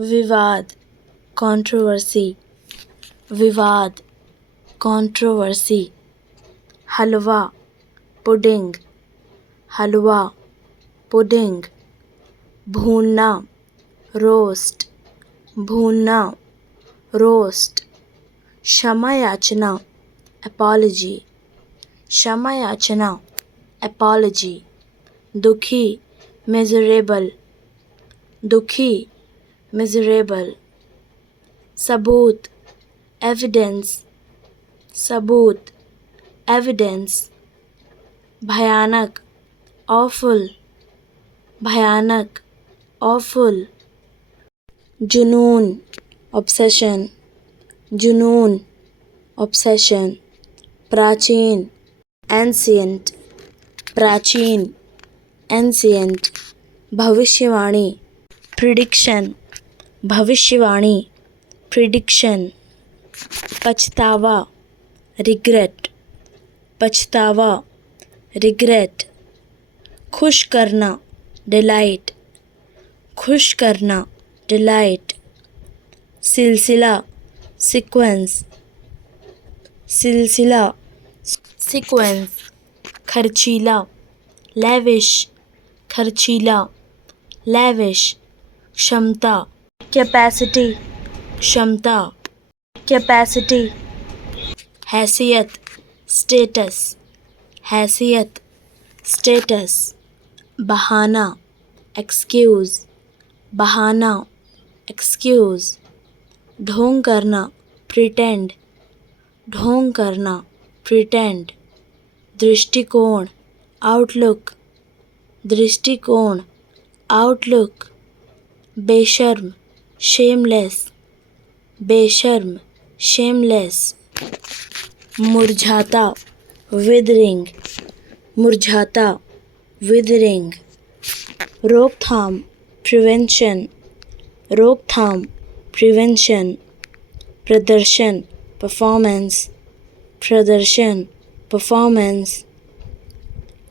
विवाद कंट्रोवर्सी, विवाद कंट्रोवर्सी। हलवा पुडिंग, हलवा पुडिंग। भूनना रोस्ट, भूनना रोस्ट। क्षमा याचना अपॉलजी, क्षमा याचना अपॉलजी। दुखी मिजरेबल, दुखी मिजरेबल। सबूत एविडेंस, सबूत एविडेंस। भयानक ऑफुल, भयानक ऑफुल। जुनून ऑब्सेशन, जुनून ऑब्सेशन। प्राचीन एंशिएंट, प्राचीन एंशिएंट। भविष्यवाणी प्रिडिक्शन, भविष्यवाणी प्रिडिक्शन। पछतावा रिग्रेट, पछतावा रिग्रेट। खुश करना डिलाइट, खुश करना डिलाइट। सिलसिला सीक्वेंस, सिलसिला सीक्वेंस। खर्चीला लैविश, खर्चीला लैविश। क्षमता कैपेसिटी, क्षमता कैपेसिटी। हैसियत स्टेटस, हैसियत स्टेटस। बहाना एक्सक्यूज़, बहाना एक्सक्यूज़। ढोंग करना प्रिटेंड, ढोंग करना प्रिटेंड। दृष्टिकोण आउटलुक, दृष्टिकोण आउटलुक। बेशर्म शेमलेस, बेशर्म शेमलेस। मुरझाता विदरिंग, मुरझाता विदरिंग। रोकथाम प्रिवेंशन, रोकथाम प्रिवेंशन। प्रदर्शन परफॉर्मेंस, प्रदर्शन परफॉर्मेंस।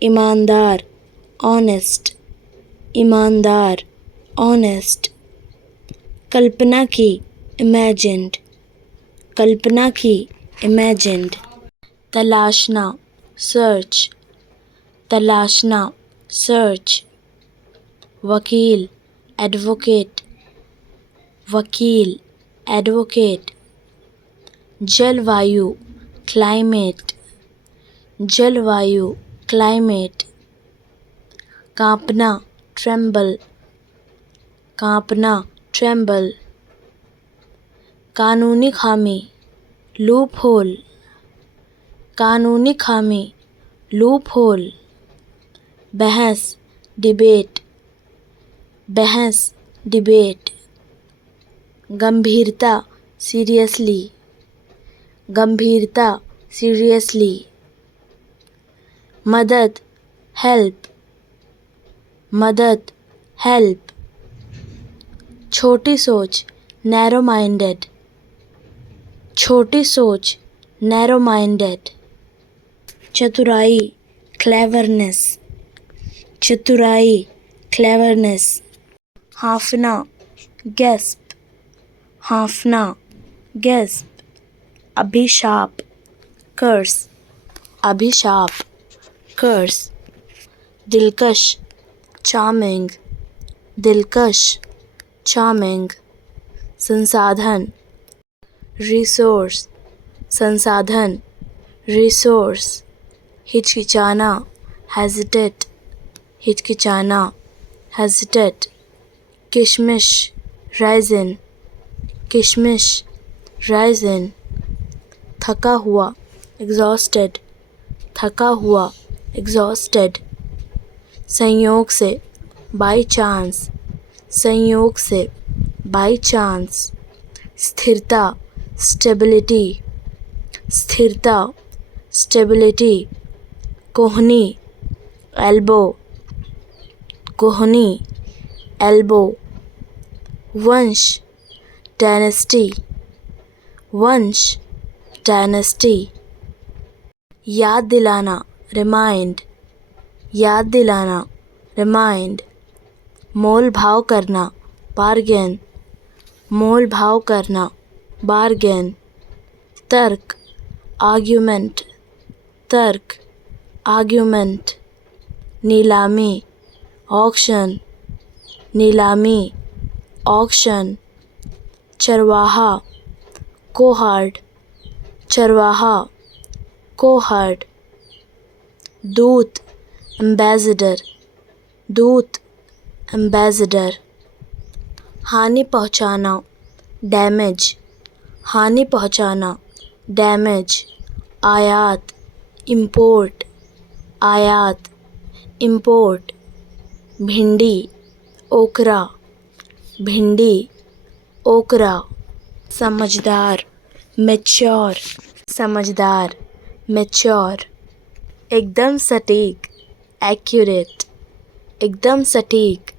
ईमानदार ऑनेस्ट, ईमानदार ऑनेस्ट। कल्पना की इमेजिन्ड, कल्पना की इमेजिन्ड। तलाशना सर्च, तलाशना सर्च। वकील एडवोकेट, वकील एडवोकेट। जलवायु क्लाइमेट, जलवायु क्लाइमेट। कांपना ट्रेम्बल, कांपना ट्रेम्बल। कानूनी खामी लूप होल, कानूनी खामी लूप होल। बहस डिबेट, बहस डिबेट। गंभीरता सीरियसली, गंभीरता सीरियसली। मदद हेल्प, मदद हेल्प। छोटी सोच नैरो माइंडेड, छोटी सोच नैरो माइंडेड। चतुराई क्लेवरनेस, चतुराई क्लेवरनेस। हाफना गैस्प, हाफना गैस्प। अभिशाप कर्स, अभिशाप कर्स। दिलकश चार्मिंग, दिलकश चार्मिंग। संसाधन रिसोर्स, संसाधन रिसोर्स। हिचकिचाना हेजिटेट, हिचकिचाना हेजिटेट। किशमिश राइजिन, किशमिश राइजिन। थका हुआ एग्जॉस्टेड, थका हुआ एग्जॉस्टेड। संयोग से बाय चांस, संयोग से बाय चांस। स्थिरता स्टेबिलिटी, स्थिरता स्टेबिलिटी। कोहनी एल्बो, कोहनी एल्बो। वंश डायनेस्टी, वंश डायनेस्टी। याद दिलाना रिमाइंड, याद दिलाना रिमाइंड। मोल भाव करना बार्गेन, मोल भाव करना, बार्गेन। तर्क, आर्ग्यूमेंट, तर्क, आर्ग्यूमेंट। नीलामी, ऑक्शन, नीलामी, ऑक्शन। चरवाहा, कोहार्ड, चरवाहा, कोहार्ड। दूत, एम्बेसडर, दूत, एम्बेसडर। हानि पहुंचाना, डैमेज, हानि पहुंचाना, डैमेज। आयात, इंपोर्ट, आयात, इंपोर्ट। भिंडी, ओकरा, भिंडी, ओकरा। समझदार, मैच्योर, समझदार, मैच्योर। एकदम सटीक, एक्यूरेट, एकदम सटीक,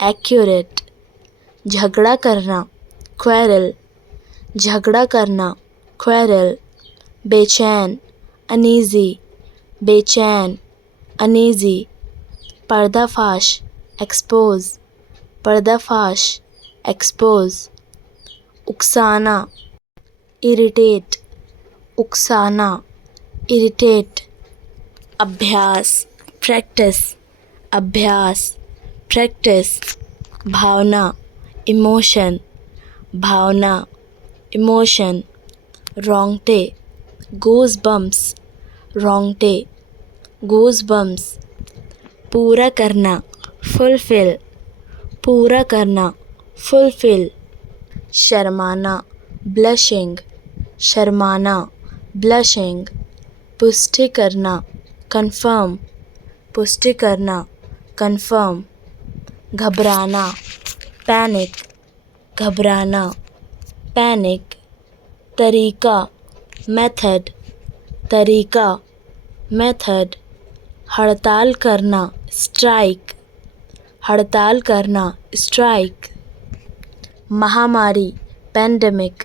एक्यूरेट। झगड़ा करना, क्वेरल, झगड़ा करना, क्वेरल। बेचैन, अनईजी, बेचैन, अनईजी। पर्दाफाश, एक्सपोज, पर्दाफाश, एक्सपोज। उकसाना, इरिटेट, उकसाना, इरिटेट। अभ्यास, प्रैक्टिस, अभ्यास, प्रैक्टिस। भावना, इमोशन, भावना, इमोशन। रोंगटे, गूज बम्स, रोंगटे, गूज बम्स। पूरा करना, फुलफिल, पूरा करना, फुलफिल। शर्माना, ब्लशिंग, शर्माना, ब्लशिंग। पुष्टि करना, कंफर्म, पुष्टि करना, कंफर्म। घबराना, पैनिक, घबराना, पैनिक। तरीका, मेथड, तरीका, मेथड। हड़ताल करना, स्ट्राइक, हड़ताल करना, स्ट्राइक। महामारी, पेंडेमिक,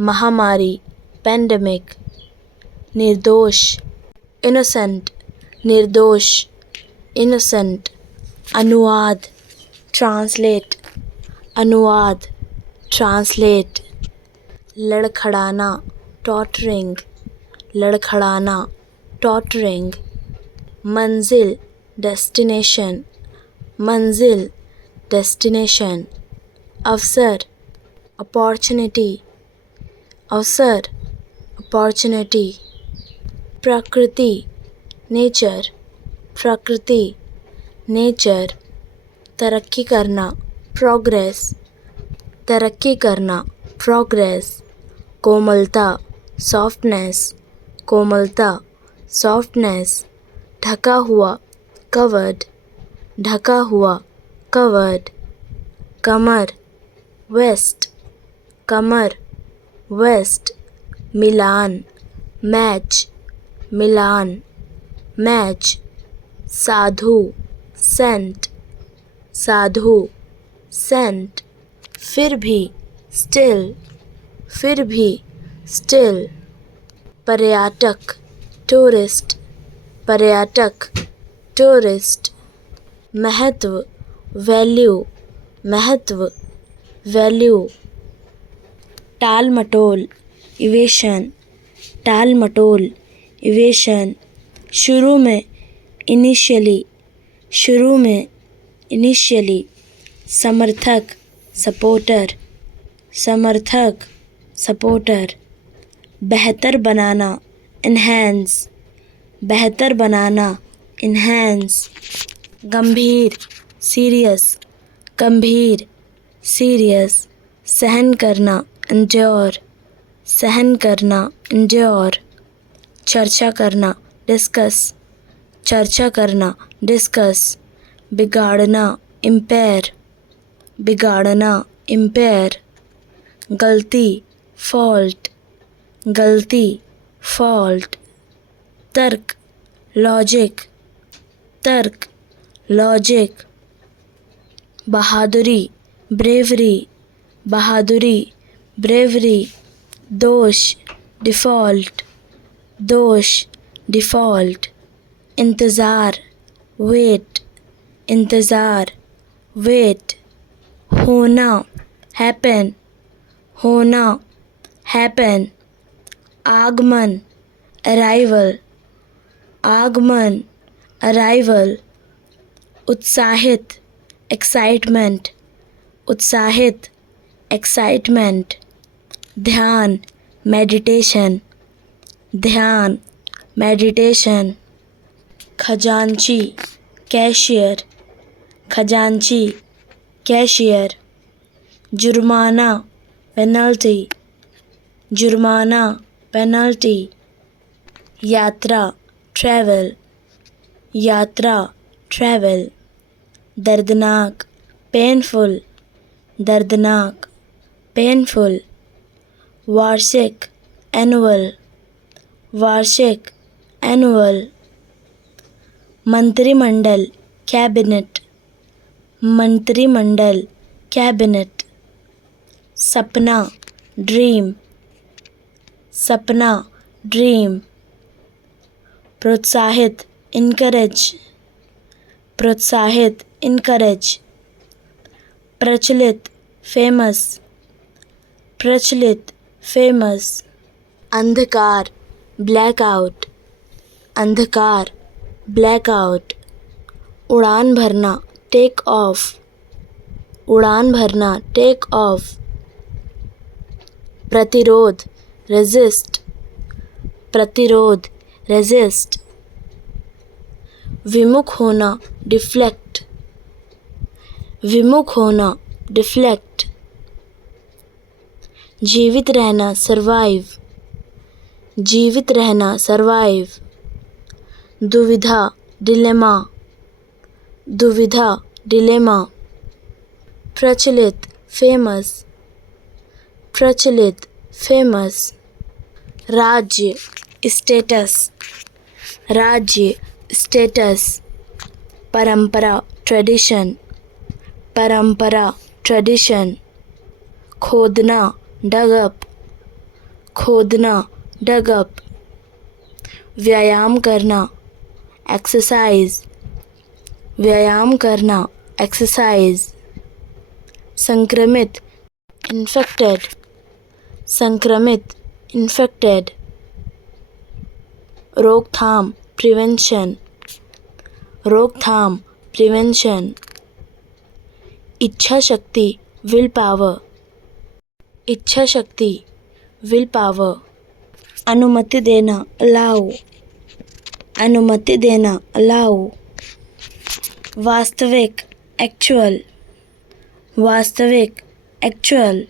महामारी, पेंडेमिक। निर्दोष, इनोसेंट, निर्दोष, इनोसेंट। अनुवाद, ट्रांसलेट, अनुवाद, ट्रांसलेट। लड़खड़ाना, tottering, लड़खड़ाना, tottering. मंजिल, डेस्टिनेशन, मंजिल, डेस्टिनेशन। अवसर, अपॉर्चुनिटी, अवसर, अपॉर्चुनिटी। प्रकृति, नेचर, प्रकृति, नेचर। तरक्की करना, प्रोग्रेस, तरक्की करना, प्रोग्रेस। कोमलता, सॉफ्टनेस, कोमलता, सॉफ्टनेस। ढका हुआ, कवर्ड, ढका हुआ, कवर्ड। कमर, वेस्ट, कमर, वेस्ट। मिलान, मैच, मिलान, मैच। साधु, सेंट, साधु, सेंट। फिर भी, स्टिल, फिर भी, स्टिल। पर्यटक, टूरिस्ट, पर्यटक, टूरिस्ट। महत्व, वैल्यू, महत्व, वैल्यू। टाल मटोल, इवेशन, टाल मटोल, इवेशन। शुरू में, इनिशियली, शुरू में, इनिशियली। समर्थक, सपोर्टर, समर्थक, सपोर्टर। बेहतर बनाना, इन्हेंस, बेहतर बनाना, इन्हेंस। गंभीर, सीरियस, गंभीर, सीरियस। सहन करना, endure, सहन करना, endure। चर्चा करना, डिस्कस, चर्चा करना, डिस्कस। बिगाड़ना, इम्पेयर, बिगाड़ना, इम्पेयर। गलती, फॉल्ट, गलती, फॉल्ट। तर्क, लॉजिक, तर्क, लॉजिक। बहादुरी, ब्रेवरी, बहादुरी, ब्रेवरी। दोष, डिफ़ॉल्ट, दोष, डिफ़ॉल्ट। इंतज़ार, वेट, इंतज़ार, वेट। होना, हैपन, होना, हैपन, आगमन, अराइवल, आगमन, अराइवल, उत्साहित, एक्साइटमेंट, उत्साहित, एक्साइटमेंट, ध्यान, मेडिटेशन, ध्यान, मेडिटेशन, खजांची, कैशियर, खजांची, कैशियर, जुर्माना, पेनल्टी, जुर्माना, पेनल्टी, यात्रा, ट्रैवल, यात्रा, ट्रैवल, दर्दनाक, पेनफुल, दर्दनाक, पेनफुल, वार्षिक, एनुअल, वार्षिक, एनुअल, मंत्रिमंडल, कैबिनेट, मंत्रिमंडल, कैबिनेट, सपना, ड्रीम, सपना, ड्रीम, प्रोत्साहित, इनकरेज, प्रोत्साहित, इनकरेज, प्रचलित, फेमस, प्रचलित, फेमस, अंधकार, ब्लैकआउट, अंधकार, ब्लैकआउट, उड़ान भरना, टेक ऑफ, उड़ान भरना, टेक ऑफ, प्रतिरोध, रेजिस्ट, प्रतिरोध, रेजिस्ट, विमुख होना, डिफ्लेक्ट, विमुख होना, डिफ्लेक्ट, जीवित रहना, सरवाइव, जीवित रहना, सरवाइव, दुविधा, डिलेमा, दुविधा, डिलेमा, प्रचलित, फेमस, प्रचलित, फेमस, राज्य, स्टेटस, राज्य, स्टेटस, परंपरा, ट्रेडिशन, परंपरा, ट्रेडिशन, खोदना, डगअप, खोदना, डगअप, व्यायाम करना, एक्सरसाइज, व्यायाम करना, एक्सरसाइज, संक्रमित, इन्फेक्टेड, संक्रमित, इन्फेक्टेड, रोकथाम, प्रिवेंशन, रोकथाम, प्रिवेंशन, इच्छा शक्ति, विल पावर, इच्छा शक्ति, विल पावर, अनुमति देना, अलाउ, अनुमति देना, अलाउ, वास्तविक, एक्चुअल, वास्तविक, एक्चुअल,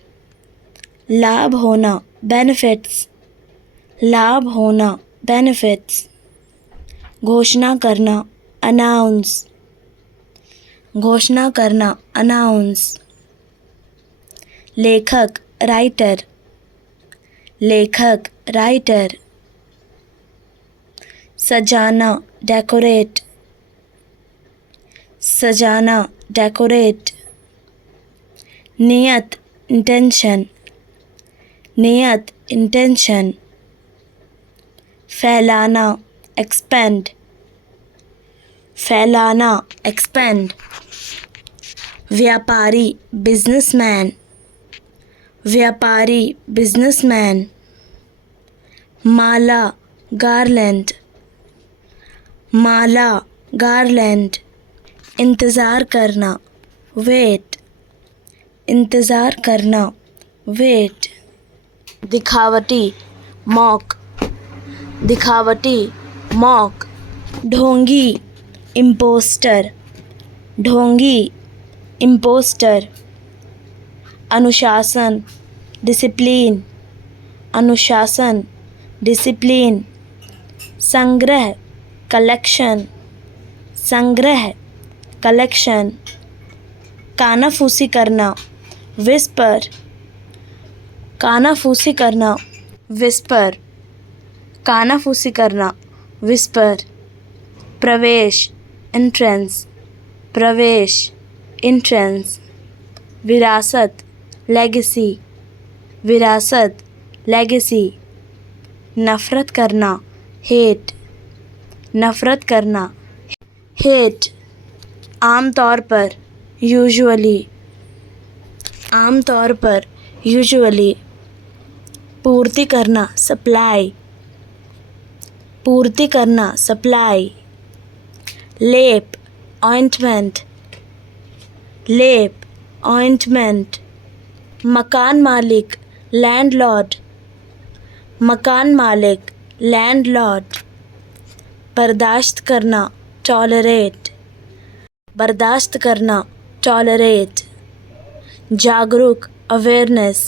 लाभ होना, बेनिफिट्स, लाभ होना, बेनिफिट्स, घोषणा करना, अनाउंस, घोषणा करना, अनाउंस, लेखक, राइटर, लेखक, राइटर, सजाना, डेकोरेट, सजाना, डेकोरेट, नियत, इंटेंशन, नियत, इंटेंशन, फैलाना, एक्सपेंड, फैलाना, एक्सपेंड, व्यापारी, बिजनेसमैन, व्यापारी, बिजनेसमैन, माला, गारलैंड, माला, गारलैंड, इंतज़ार करना, वेट, इंतज़ार करना, वेट, दिखावटी, मॉक, दिखावटी, मॉक, ढोंगी, इम्पोस्टर, ढोंगी, इम्पोस्टर, अनुशासन, डिसिप्लिन, अनुशासन, डिसिप्लिन, संग्रह, कलेक्शन, संग्रह, कलेक्शन, कानाफूसी करना, विस्पर, कानाफूसी करना, विस्पर, कानाफूसी करना, विस्पर, प्रवेश, एंट्रेंस, प्रवेश, एंट्रेंस, विरासत, लेगेसी, विरासत, लेगेसी, नफ़रत करना, हेट, नफ़रत करना, हेट, आम तौर पर, यूजुअली, आम तौर पर, usually, पूर्ति करना supply, पूर्ति करना supply, लेप ointment, लेप ointment, मकान मालिक landlord, मकान मालिक landlord, बर्दाश्त करना tolerate, बर्दाश्त करना tolerate, जागरूक awareness,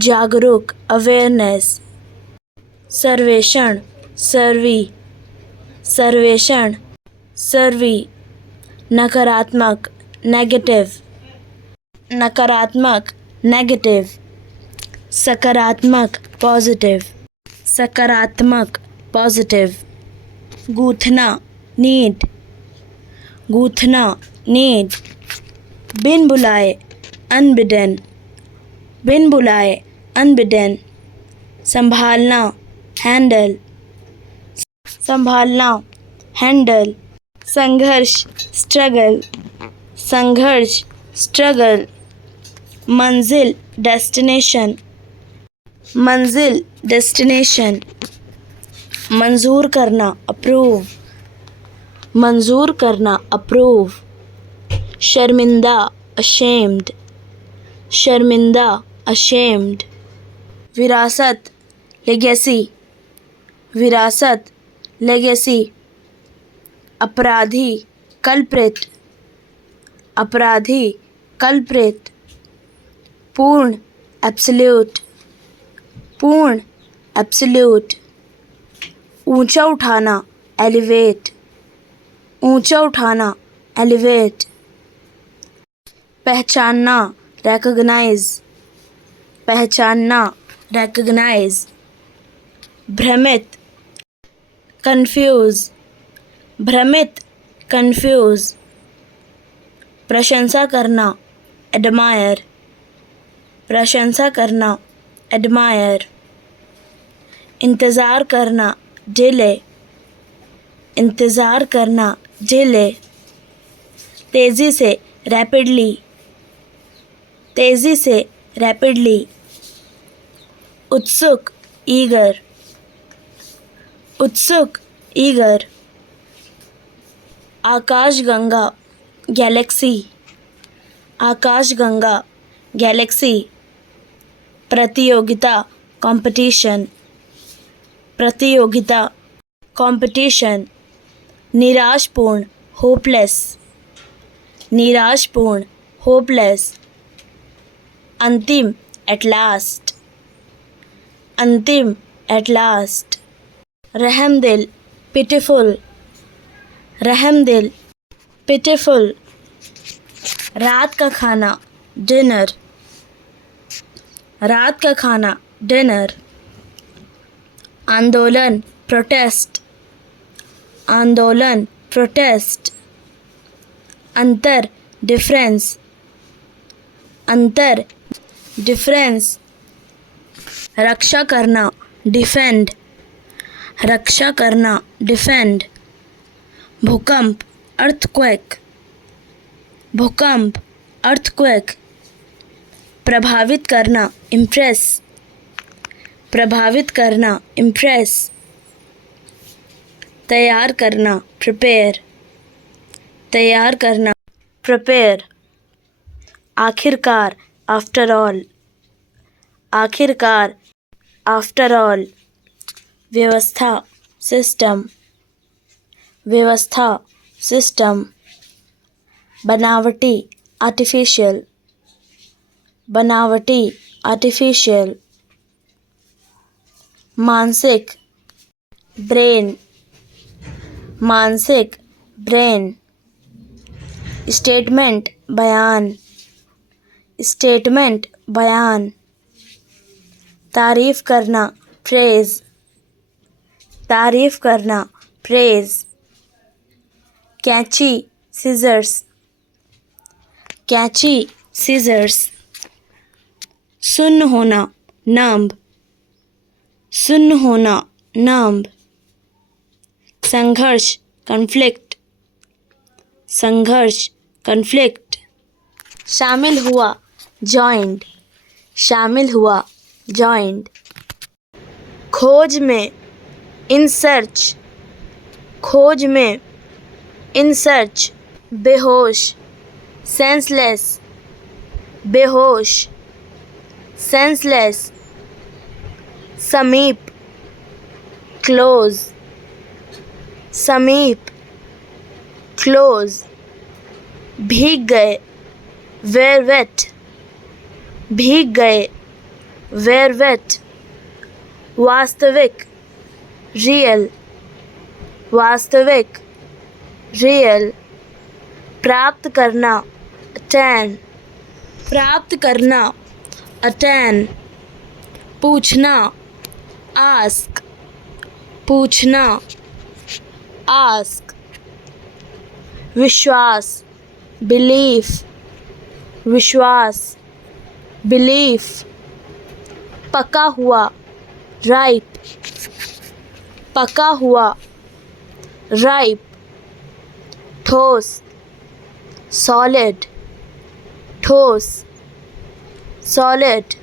जागरूक awareness, सर्वेक्षण सर्वे, सर्वेक्षण सर्वे, नकारात्मक नेगेटिव, नकारात्मक नेगेटिव, सकारात्मक पॉजिटिव, सकारात्मक पॉजिटिव, गूंथना नीड, गूंथना नीड, बिन बुलाए अनबिडन, बिन बुलाए अनबिडन, संभालना हैंडल, संभालना हैंडल, संघर्ष स्ट्रगल, संघर्ष स्ट्रगल, मंजिल डेस्टिनेशन, मंजिल डेस्टिनेशन, मंजूर करना अप्रूव, मंजूर करना अप्रूव, शर्मिंदा ashamed, शर्मिंदा ashamed, विरासत लेगेसी, विरासत लेगेसी, अपराधी कल्प्रिट, अपराधी कल्प्रिट, पूर्ण एब्सोल्यूट, पूर्ण एब्सोल्यूट, ऊंचा उठाना एलिवेट, ऊंचा उठाना एलिवेट, पहचानना recognize, पहचानना recognize, भ्रमित confuse, भ्रमित confuse, प्रशंसा करना admire, प्रशंसा करना admire, इंतज़ार करना delay, इंतज़ार करना delay, तेज़ी से rapidly, तेज़ी से रैपिडली, उत्सुक ईगर, उत्सुक ईगर, आकाशगंगा गैलेक्सी, आकाशगंगा गैलेक्सी, प्रतियोगिता कंपटीशन, प्रतियोगिता कंपटीशन, निराशपूर्ण होपलेस, निराशपूर्ण होपलेस, अंतिम एट लास्ट, अंतिम एट लास्ट, रहमदिल पिटीफुल, रहमदिल पिटीफुल, रात का खाना डिनर, रात का खाना डिनर, आंदोलन प्रोटेस्ट, आंदोलन प्रोटेस्ट, अंतर डिफरेंस, अंतर डिफरेंस, रक्षा करना डिफेंड, रक्षा करना डिफेंड, भूकंप अर्थक्वेक, भूकंप अर्थक्वेक, प्रभावित करना इम्प्रेस, प्रभावित करना इम्प्रेस, तैयार करना प्रिपेयर, तैयार करना प्रिपेयर, आखिरकार आफ्टर ऑल, आखिरकार आफ्टर ऑल, व्यवस्था सिस्टम, व्यवस्था सिस्टम, बनावटी आर्टिफिशियल, बनावटी आर्टिफिशियल, मानसिक ब्रेन, मानसिक ब्रेन, स्टेटमेंट बयान, स्टेटमेंट बयान, तारीफ़ करना प्रेज़, तारीफ़ करना प्रेज़, कैंची सीजर्स, कैंची सीजर्स, सुन्न होना नंब, सुन्न होना नंब, संघर्ष कॉन्फ्लिक्ट, संघर्ष कॉन्फ्लिक्ट, शामिल हुआ जॉइंड, शामिल हुआ, joined. खोज में, in search, खोज में, in search. बेहोश, senseless, बेहोश, senseless. समीप, close, समीप, close. भीग गए, were wet, भीग गए, were wet. वास्तविक, real, वास्तविक, real. प्राप्त करना, attain, प्राप्त करना, attain. पूछना, ask, पूछना, ask. विश्वास, belief, विश्वास, belief. पका हुआ, ripe, पका हुआ, ripe. ठोस, solid, ठोस, solid.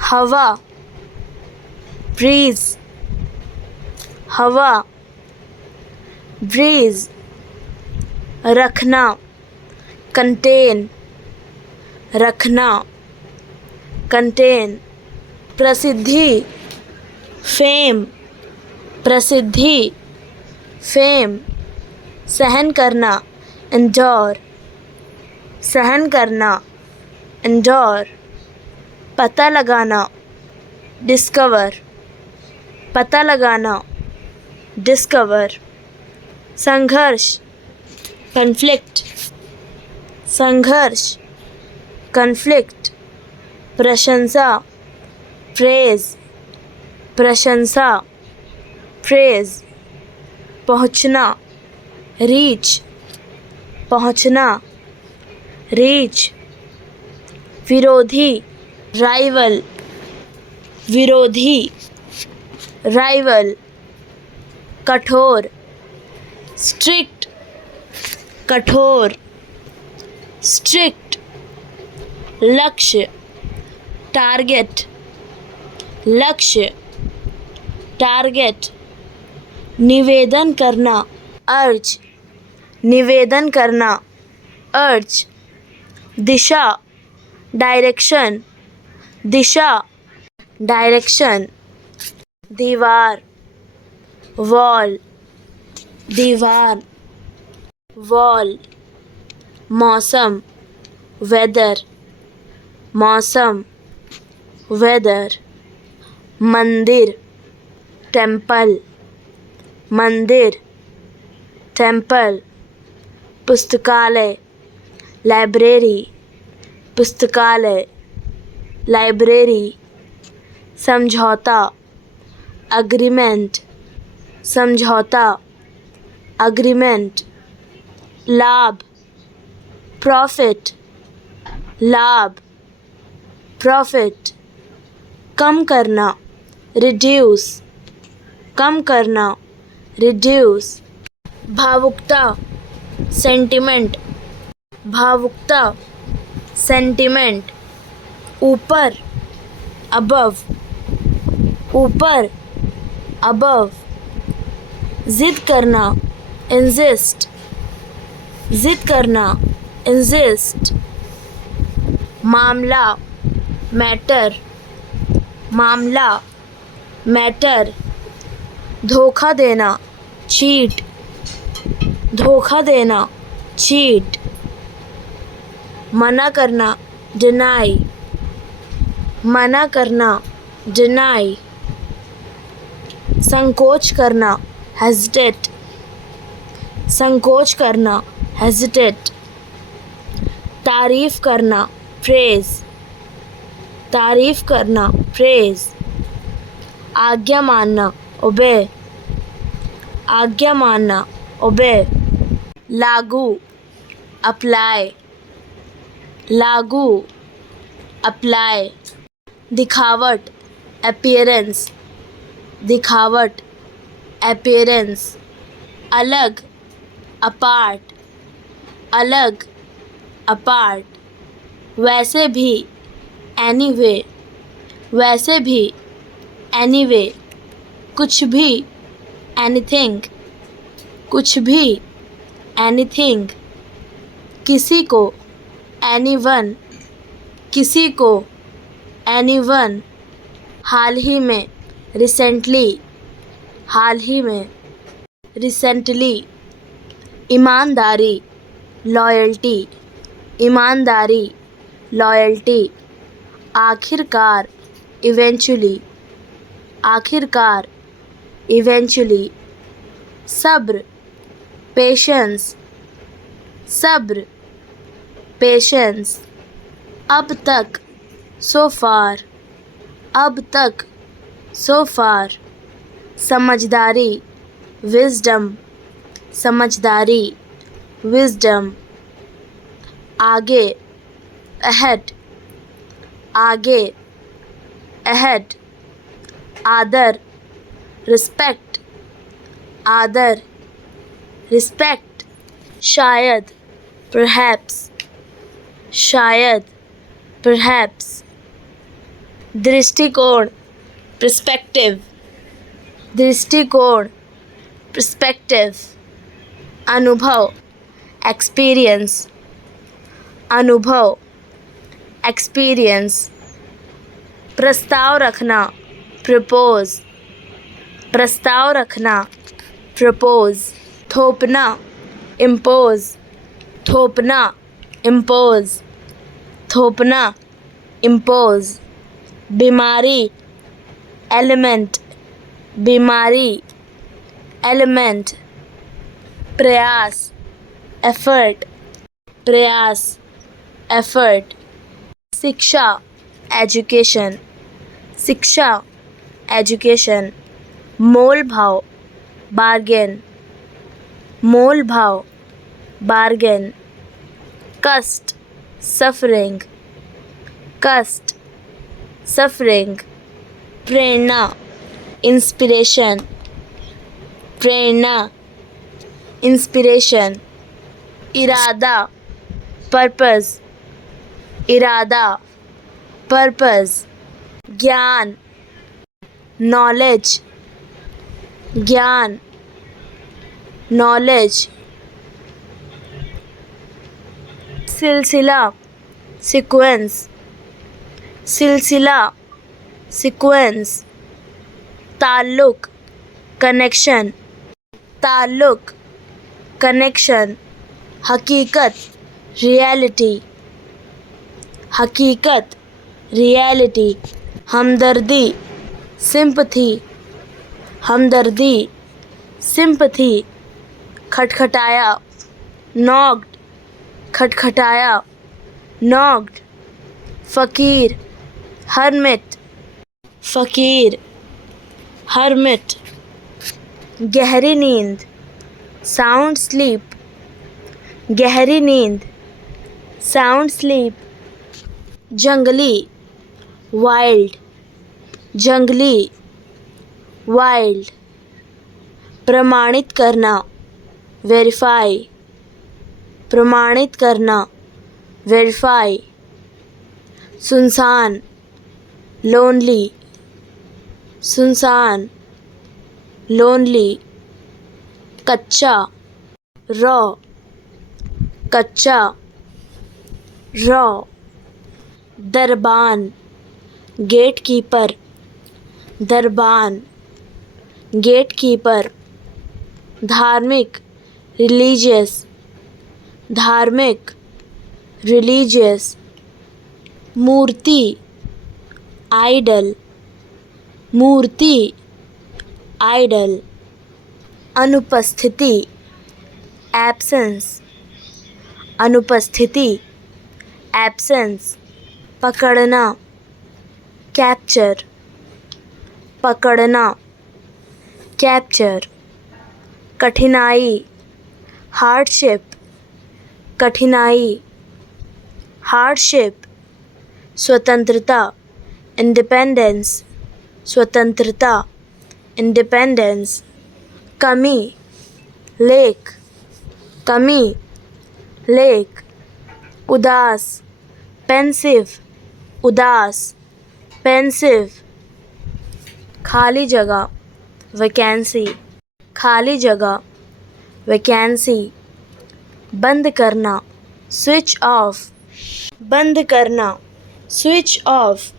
हवा, breeze, हवा, breeze. रखना, contain, रखना, contain. प्रसिद्धि, fame, प्रसिद्धि, fame. सहन करना, endure, सहन करना, endure. पता लगाना, discover, पता लगाना, discover. संघर्ष, conflict, संघर्ष, conflict. प्रशंसा, praise, प्रशंसा, praise. पहुँचना, reach, पहुँचना, reach. विरोधी, rival, विरोधी, rival. कठोर, strict, कठोर, strict. लक्ष्य, टारगेट, लक्ष्य, टारगेट. निवेदन करना, अर्ज, निवेदन करना, अर्ज. दिशा, डायरेक्शन, दिशा, डायरेक्शन. दीवार, वॉल, दीवार, वॉल. मौसम, वेदर, मौसम, वेदर. मंदिर, टेम्पल, मंदिर, टेम्पल. पुस्तकालय, लाइब्रेरी, पुस्तकालय, लाइब्रेरी. समझौता, अग्रीमेंट, समझौता, अग्रीमेंट. लाभ, प्रॉफिट, लाभ, प्रॉफिट. कम करना, रिड्यूस, कम करना, रिड्यूस. भावुकता, सेंटिमेंट, भावुकता, सेंटिमेंट. ऊपर, अबव, ऊपर, अबव. जिद करना, इंसिस्ट, जिद करना, इंसिस्ट. मामला, मैटर, मामला, मैटर. धोखा देना, चीट, धोखा देना, चीट. मना करना, डिनाई, मना करना, डिनाई. संकोच करना, हेजिटेट, संकोच करना, हेजिटेट. तारीफ करना, प्रेज, तारीफ करना, प्रेज. आज्ञा मानना, ओबे, आज्ञा मानना, ओबे. लागू, अप्लाई, लागू, अप्लाई. दिखावट, अपीयरेंस, दिखावट, अपीयरेंस. अलग, अपार्ट, अलग, अपार्ट. वैसे भी, एनीवे, वैसे भी, एनीवे, कुछ भी, एनीथिंग, कुछ भी, एनीथिंग, किसी को, एनीवन, किसी को, एनीवन, हाल ही में, रिसेंटली, हाल ही में, रिसेंटली, ईमानदारी, लॉयल्टी, ईमानदारी, लॉयल्टी, आखिरकार, इवेंचुअली, आखिरकार, इवेंचुअली, सब्र, पेशेंस, सब्र, पेशेंस, अब तक, सो फार, अब तक, सो फार, समझदारी, विजडम, समझदारी, विजडम, आगे, अहेड, आगे, अहेड, आदर, रिस्पेक्ट, आदर, रिस्पेक्ट, शायद, परहैप्स, शायद, परहैप्स, दृष्टिकोण, पर्सपेक्टिव, दृष्टिकोण, पर्सपेक्टिव, अनुभव, एक्सपीरियंस, अनुभव, एक्सपीरियंस, प्रस्ताव रखना, प्रपोज, प्रस्ताव रखना, प्रपोज, थोपना, इम्पोज, थोपना, इम्पोज, थोपना, इम्पोज, बीमारी, एलिमेंट, बीमारी, एलिमेंट, प्रयास, एफर्ट, प्रयास, एफर्ट, शिक्षा, एजुकेशन, शिक्षा, एजुकेशन, मोल भाव, बार्गेन, मोल भाव, बार्गेन, कष्ट, सफरिंग, कष्ट, सफरिंग, प्रेरणा, इंस्पिरेशन, प्रेरणा, इंस्पिरेशन, इरादा, पर्पस, इरादा, पर्पस, ज्ञान, नॉलेज, ज्ञान, नॉलेज, सिलसिला, सीक्वेंस, सिलसिला, सीक्वेंस, ताल्लुक, कनेक्शन, ताल्लुक, कनेक्शन, हकीकत, रियलिटी, हकीकत, रियलिटी, हमदर्दी, सिंपथी, हमदर्दी, सिंपथी, खटखटाया, नॉक्ड, खटखटाया, नॉक्ड, फ़कीर, हर्मिट, फ़कीर, हर्मिट, गहरी नींद, साउंड स्लीप, गहरी नींद, साउंड स्लीप, जंगली, वाइल्ड, जंगली, वाइल्ड, प्रमाणित करना, वेरीफाई, प्रमाणित करना, वेरीफाई, सुनसान, लोनली, सुनसान, लोनली, कच्चा, रॉ, कच्चा, रॉ, दरबान, गेटकीपर, दरबान, गेटकीपर, धार्मिक, रिलीजियस, धार्मिक, रिलीजियस, मूर्ति, आइडल, मूर्ति, आइडल, अनुपस्थिति, एब्सेंस, अनुपस्थिति, एब्सेंस, पकड़ना, कैप्चर, पकड़ना, कैप्चर, कठिनाई, हार्डशिप, कठिनाई, हार्डशिप, स्वतंत्रता, इंडिपेंडेंस, स्वतंत्रता, इंडिपेंडेंस, कमी, लेक, कमी, लेक, उदास, पेंसिव, उदास, पेंसिव, खाली जगह, वैकेंसी, खाली जगह, वैकेंसी, बंद करना, स्विच ऑफ, बंद करना, स्विच ऑफ,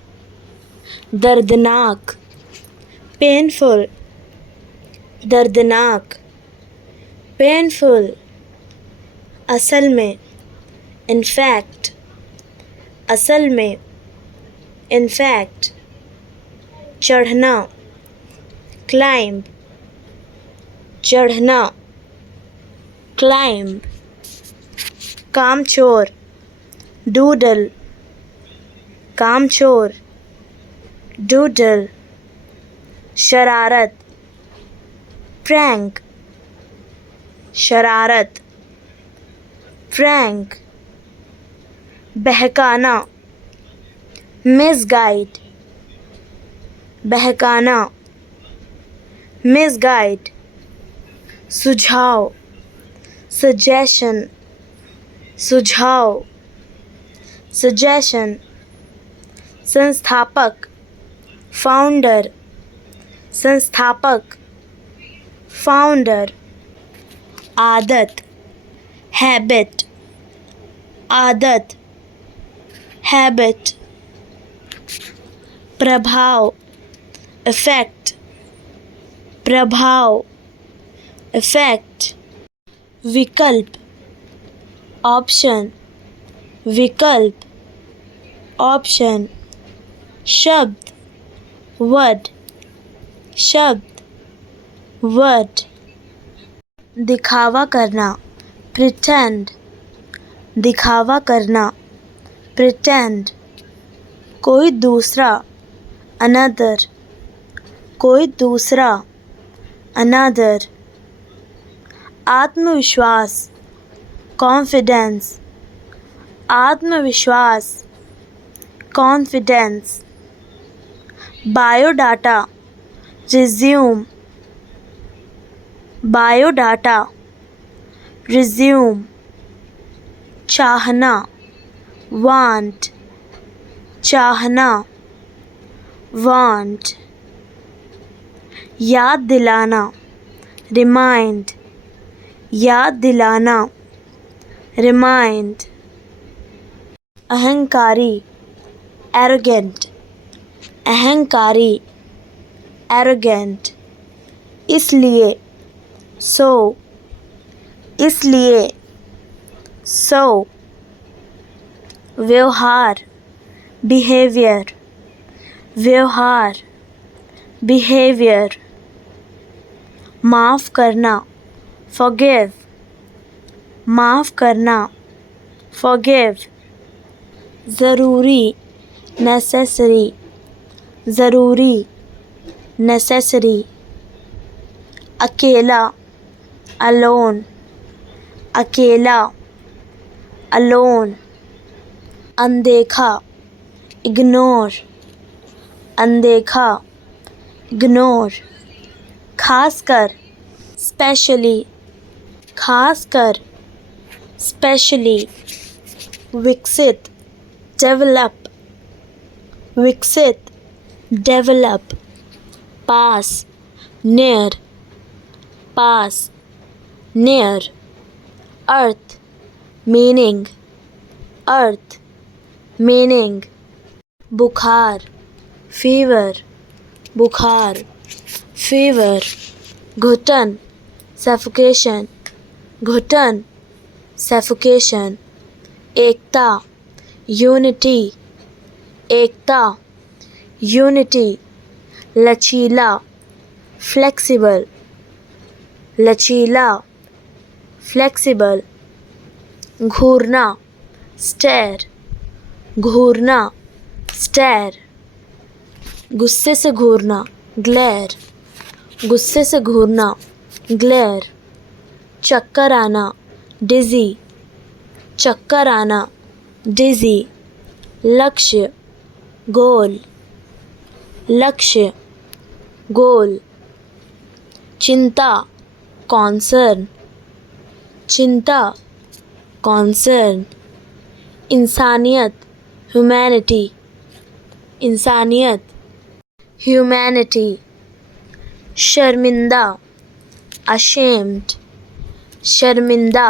दर्दनाक, पेनफुल, दर्दनाक, पेनफुल, असल में, इनफैक्ट, असल में, इनफैक्ट, चढ़ना, क्लाइंब, चढ़ना, क्लाइंब, कामचोर, डूडल, कामचोर, डूडल, शरारत, प्रैंक, शरारत, प्रैंक, बहकाना, मिसगाइड, बहकाना, मिसगाइड, सुझाव, सजेशन, सुझाव, सजेशन, संस्थापक, फाउंडर, संस्थापक, फाउंडर, आदत, हैबिट, आदत, हैबिट, प्रभाव, इफेक्ट, प्रभाव, इफेक्ट, विकल्प, ऑप्शन, विकल्प, ऑप्शन, शब्द, वर्ड, शब्द, वर्ड, दिखावा करना, प्रिटेंड, दिखावा करना, प्रिटेंड, कोई दूसरा, अनदर, कोई दूसरा, अनदर, आत्मविश्वास, कॉन्फिडेंस, आत्मविश्वास, confidence, biodata, resume, biodata, resume, चाहना, वांट, चाहना, वांट, याद दिलाना, रिमाइंड, याद दिलाना, रिमाइंड, अहंकारी, एरोगेंट, अहंकारी, एरोगेंट, इसलिए, सो, इसलिए, सो, व्यवहार, बिहेवियर, व्यवहार, बिहेवियर, माफ़ करना, forgive, माफ़ करना, forgive, ज़रूरी, necessary, ज़रूरी, necessary, अकेला, alone, अकेला, alone, अनदेखा, ignore, अनदेखा, ignore, खासकर, specially, खासकर, specially, विकसित, develop, विकसित, develop, पास, near, पास, near, earth, meaning, earth, meaning, बुखार, fever, बुखार, fever, घुटन, suffocation, घुटन, suffocation, एकता, unity, एकता, unity, लचीला, flexible, लचीला, flexible, घूरना, stare, घूरना, stare, गुस्से से घूरना, glare, गुस्से से घूरना, glare, चक्कर आना, dizzy, चक्कर आना, dizzy, लक्ष्य, गोल, लक्ष्य, गोल, चिंता, concern, चिंता, concern, इंसानियत, humanity, इंसानियत, ह्यूमैनिटी, शर्मिंदा, ashamed, शर्मिंदा,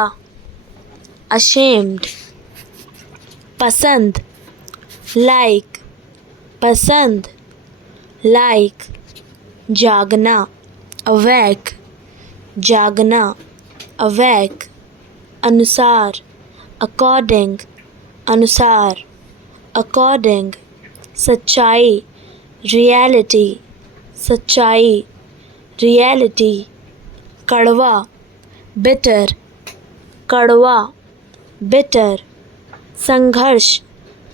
ashamed, पसंद, like, पसंद, like, जागना, awake, जागना, awake, अनुसार, according, अनुसार, according, सच्चाई, reality, सच्चाई, reality, कड़वा, bitter, कड़वा, bitter, संघर्ष,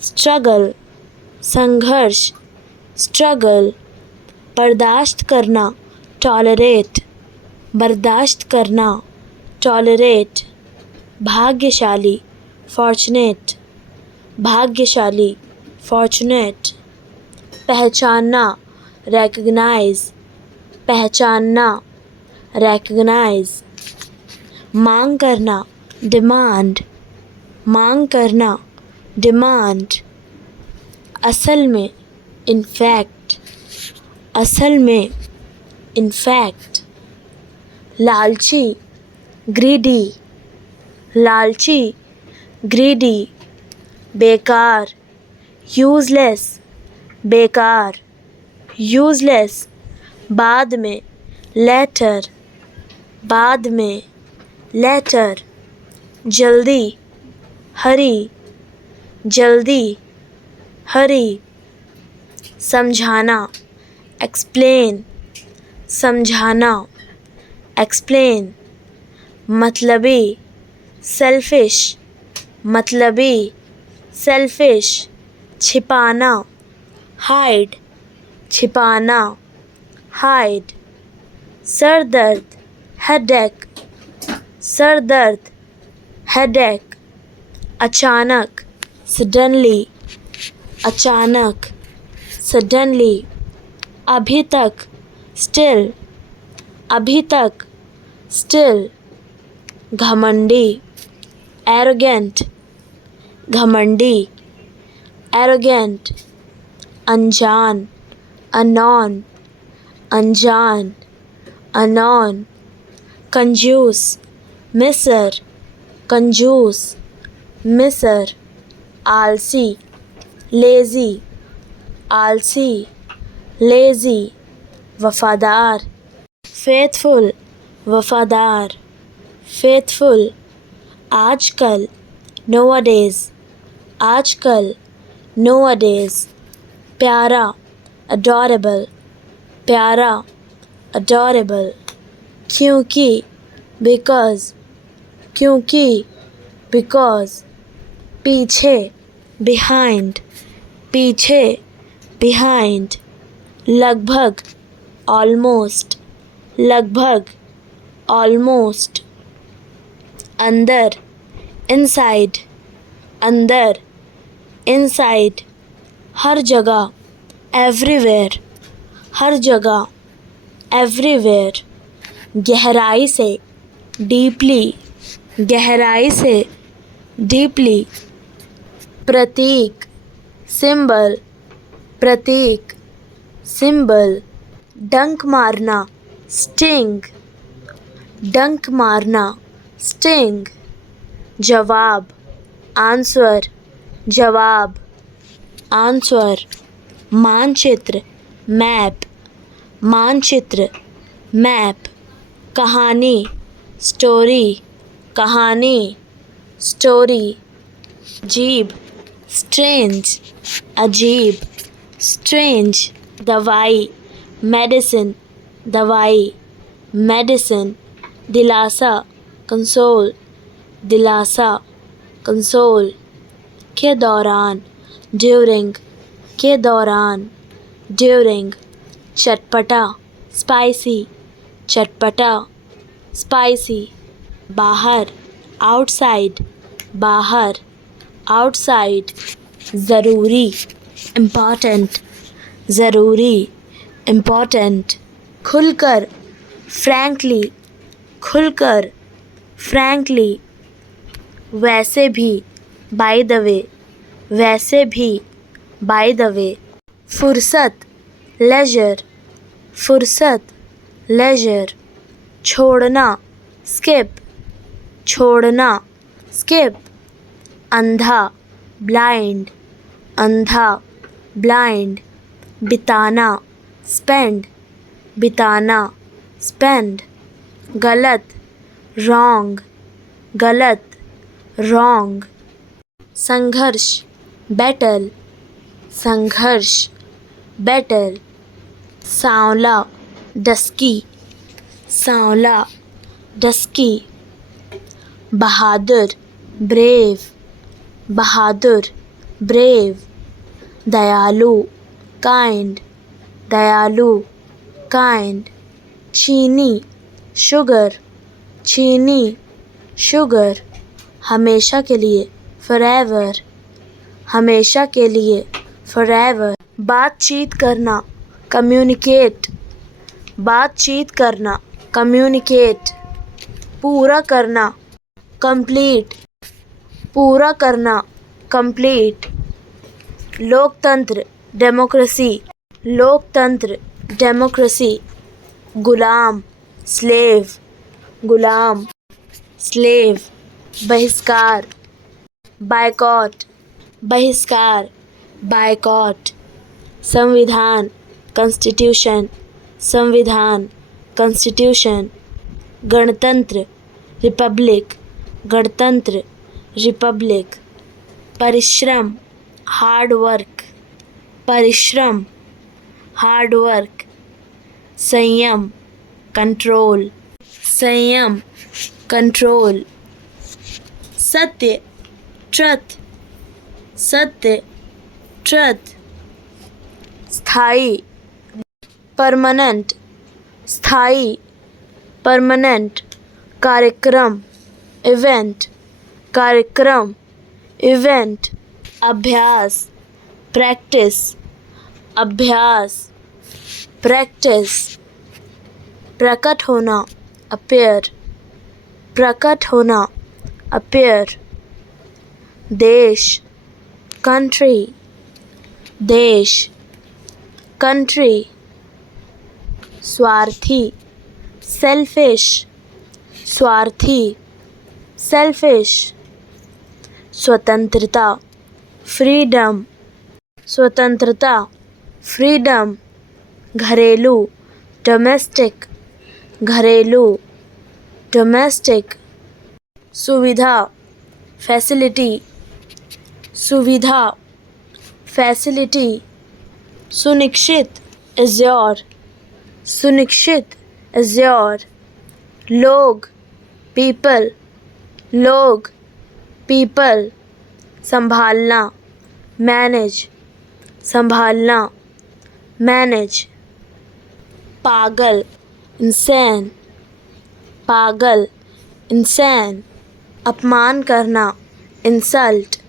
struggle, संघर्ष, struggle, बर्दाश्त करना, tolerate, बर्दाश्त करना, tolerate, भाग्यशाली, fortunate, भाग्यशाली, fortunate, पहचानना, recognize, पहचानना, recognize, मांग करना, demand, मांग करना, demand, असल में, in fact, असल में, in fact, लालची, greedy, लालची, greedy, बेकार, useless, बेकार, useless, बाद में, later, बाद में, later, जल्दी, hurry, जल्दी, hurry, समझाना, explain, समझाना, explain, मतलबी, selfish, मतलबी, selfish, छिपाना, hide, छिपाना, hide, सर दर्द, headache, सर दर्द, headache, अचानक, suddenly, अचानक, suddenly, अभी तक, still, अभी तक, still, घमंडी, arrogant, घमंडी, arrogant, अनजान, unknown, अनजान, unknown, कंजूस, मिसर, कंजूस, मिसर, आलसी, lazy, आलसी, lazy, वफादार, faithful, वफादार, faithful, आजकल, nowadays, आजकल, nowadays, प्यारा, adorable, प्यारा, adorable, क्योंकि, because, क्योंकि, because, पीछे, behind, पीछे, behind, लगभग, almost, लगभग, almost, अंदर, inside, अंदर, inside, हर जगह, everywhere, हर जगह, everywhere, गहराई से, deeply, गहराई से, deeply, प्रतीक, symbol, प्रतीक, symbol, डंक मारना, sting, डंक मारना, sting, जवाब, answer, जवाब, answer, मानचित्र, map, मानचित्र, map, कहानी, story, कहानी, story, जीभ, strange, अजीब, strange, दवाई, medicine, दवाई, medicine, दिलासा, console, दिलासा, console, के दौरान, during, के दौरान, during, चटपटा, spicy, चटपटा, spicy, बाहर, outside, बाहर, outside, ज़रूरी, important, ज़रूरी, important, खुलकर, frankly, खुलकर, frankly, वैसे भी, by the way, वैसे भी, by the way, फुर्सत लेजर, फुर्सत लेजर। छोड़ना स्किप, छोड़ना स्किप। अंधा ब्लाइंड, अंधा ब्लाइंड। बिताना स्पेंड, बिताना स्पेंड। गलत रॉन्ग, गलत रॉन्ग। संघर्ष बैटल, संघर्ष बैटल। सांवला डस्की, सांवला डस्की। बहादुर ब्रेव, बहादुर ब्रेव। दयालु काइंड, दयालु काइंड। चीनी शुगर, चीनी शुगर। हमेशा के लिए फॉरएवर, हमेशा के लिए फॉरएवर। बातचीत करना कम्युनिकेट, बातचीत करना कम्युनिकेट। पूरा करना कंप्लीट, पूरा करना कंप्लीट। लोकतंत्र डेमोक्रेसी, लोकतंत्र डेमोक्रेसी। गुलाम स्लेव, गुलाम स्लेव। बहिष्कार बायकॉट, बहिष्कार बायकॉट। संविधान कॉन्स्टिट्यूशन, संविधान कॉन्स्टिट्यूशन। गणतंत्र रिपब्लिक, गणतंत्र रिपब्लिक। परिश्रम हार्ड वर्क, परिश्रम हार्ड वर्क। संयम कंट्रोल, संयम कंट्रोल। सत्य ट्रुथ, सत्य ट्रुथ। स्थाई परमानेंट, स्थाई परमानेंट। कार्यक्रम इवेंट, कार्यक्रम इवेंट। अभ्यास प्रैक्टिस, अभ्यास प्रैक्टिस। प्रकट होना अपीयर, प्रकट होना अपीयर। देश कंट्री, देश कंट्री। स्वार्थी सेल्फिश, स्वार्थी सेल्फिश। स्वतंत्रता फ्रीडम, स्वतंत्रता फ्रीडम। घरेलू डोमेस्टिक, घरेलू डोमेस्टिक। सुविधा फैसिलिटी, सुविधा फैसिलिटी। सुनिश्चित एश्योर, सुनिश्चित एश्योर। लोग पीपल, लोग पीपल। संभालना मैनेज, संभालना मैनेज। पागल इंसान, पागल इंसान। अपमान करना इंसल्ट,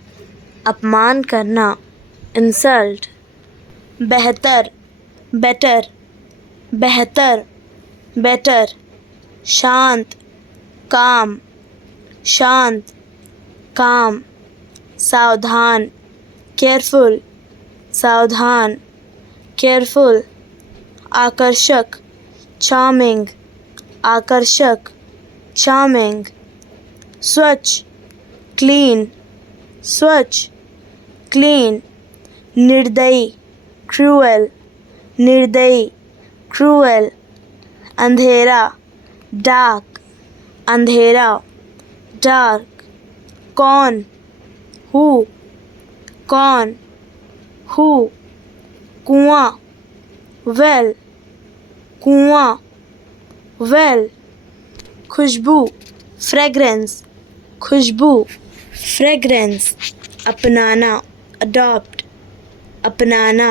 अपमान करना इंसल्ट। बेहतर बेटर, बेहतर बेटर। शांत काम, शांत काम। सावधान केयरफुल, सावधान केयरफुल। आकर्षक चार्मिंग, आकर्षक चार्मिंग। स्वच्छ क्लीन, स्वच्छ क्लीन। निर्दयी क्रूएल, निर्दयी क्रूएल। अंधेरा डार्क, अंधेरा डार्क। कौन हु, कौन हु। कुआं वेल, कुआं वेल। खुशबू फ्रेग्रेंस, खुशबू फ्रेग्रेंस। अपनाना अडॉप्ट, अपनाना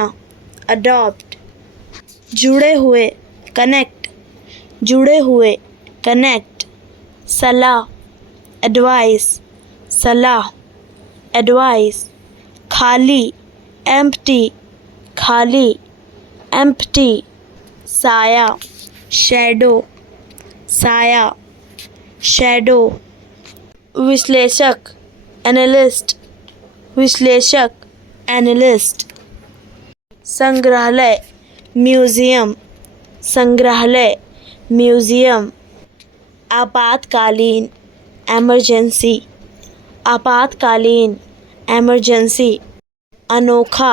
अडॉप्ट। जुड़े हुए कनेक्ट, जुड़े हुए कनेक्ट। सलाह एडवाइस, सलाह एडवाइस। खाली एम्प्टी, खाली एम्प्टी। साया शैडो, साया शैडो। विश्लेषक एनालिस्ट, विश्लेषक एनालिस्ट। संग्रहालय म्यूजियम, संग्रहालय म्यूजियम। आपातकालीन एमरजेंसी, आपातकालीन एमरजेंसी। अनोखा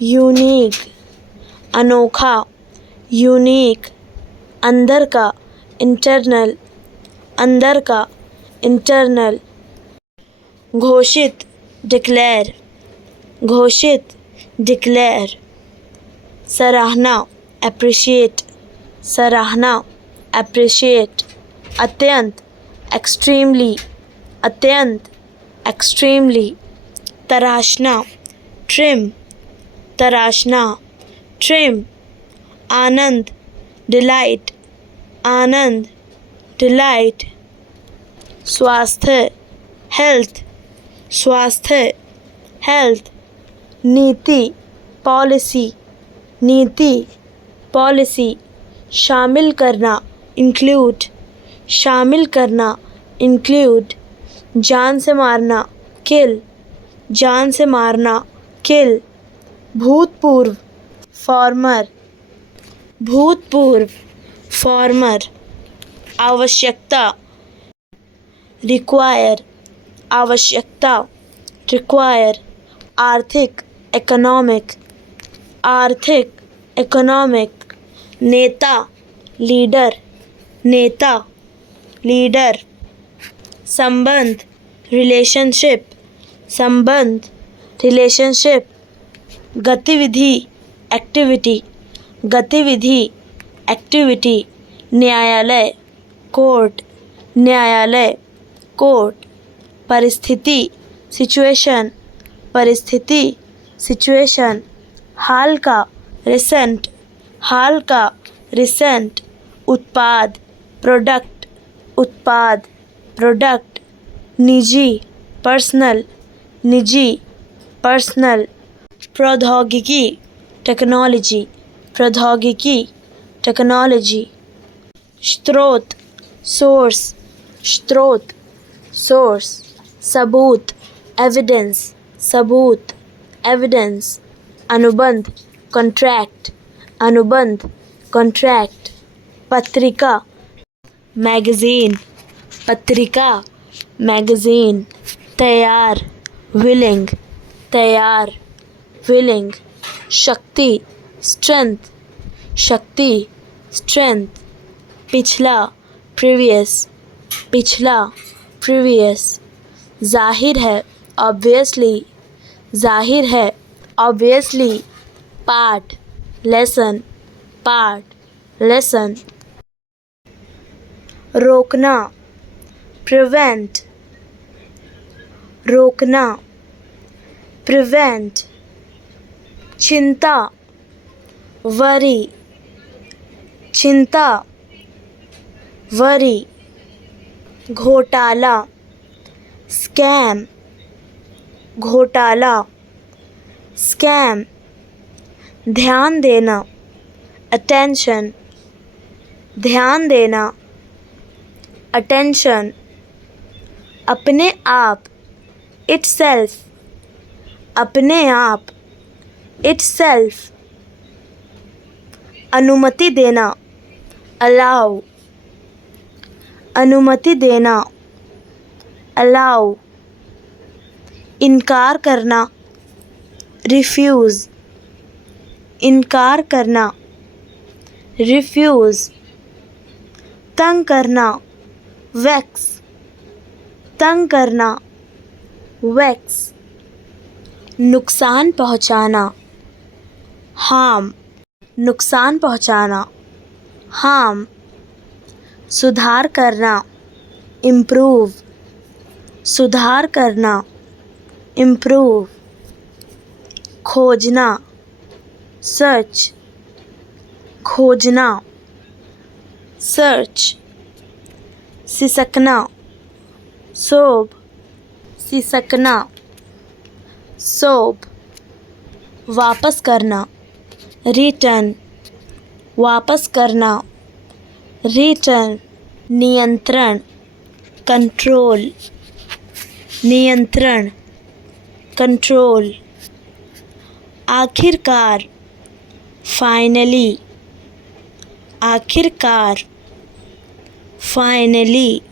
यूनिक, अनोखा यूनिक। अंदर का इंटरनल, अंदर का इंटरनल। घोषित डिक्लेयर, घोषित डिक्लेयर। सराहना एप्रिशिएट, सराहना एप्रिशिएट। अत्यंत एक्सट्रीमली, अत्यंत एक्सट्रीमली। तराशना ट्रिम, तराशना ट्रिम। आनंद डिलाइट, आनंद डिलाइट। स्वास्थ्य हेल्थ, स्वास्थ्य हेल्थ। नीति पॉलिसी, नीति पॉलिसी। शामिल करना इंक्लूड, शामिल करना इंक्लूड। जान से मारना किल, जान से मारना किल। भूतपूर्व फॉर्मर, भूतपूर्व फॉर्मर। आवश्यकता रिक्वायर, आवश्यकता रिक्वायर। आर्थिक इकोनॉमिक, आर्थिक इकोनॉमिक। नेता लीडर, नेता लीडर। संबंध रिलेशनशिप, संबंध रिलेशनशिप। गतिविधि एक्टिविटी, गतिविधि एक्टिविटी। न्यायालय कोर्ट, न्यायालय कोर्ट। परिस्थिति सिचुएशन, परिस्थिति सिचुएशन। हाल का रिसेंट, हाल का रिसेंट। उत्पाद प्रोडक्ट, उत्पाद प्रोडक्ट। निजी पर्सनल, निजी पर्सनल। प्रौद्योगिकी टेक्नोलॉजी, प्रौद्योगिकी टेक्नोलॉजी। स्रोत सोर्स, स्रोत सोर्स। सबूत एविडेंस, सबूत एविडेंस। अनुबंध कॉन्ट्रैक्ट, अनुबंध कॉन्ट्रैक्ट। पत्रिका मैगजीन, पत्रिका मैगजीन। तैयार विलिंग, तैयार विलिंग। शक्ति स्ट्रेंथ, शक्ति स्ट्रेंथ। पिछला प्रीवियस, पिछला प्रीवियस। जाहिर है ऑब्वियसली, जाहिर है obviously. Part lesson, part lesson. रोकना प्रिवेंट, रोकना प्रिवेंट। चिंता वरी, चिंता वरी। घोटाला स्कैम, घोटाला स्कैम। ध्यान देना अटेंशन, ध्यान देना अटेंशन। अपने आप इटसेल्फ, अपने आप इटसेल्फ। अनुमति देना अलाउ, अनुमति देना अलाउ। इनकार करना रिफ्यूज़, इनकार करना रिफ्यूज़। तंग करना वैक्स, तंग करना वैक्स। नुकसान पहुंचाना हार्म, नुकसान पहुंचाना हार्म। सुधार करना इम्प्रूव, सुधार करना इम्प्रूव। खोजना सर्च, खोजना सर्च। सिसकना सोब, सिसकना सोब। वापस करना रिटर्न, वापस करना रिटर्न। नियंत्रण कंट्रोल, नियंत्रण कंट्रोल। आखिरकार फाइनली आखिरकार, फाइनली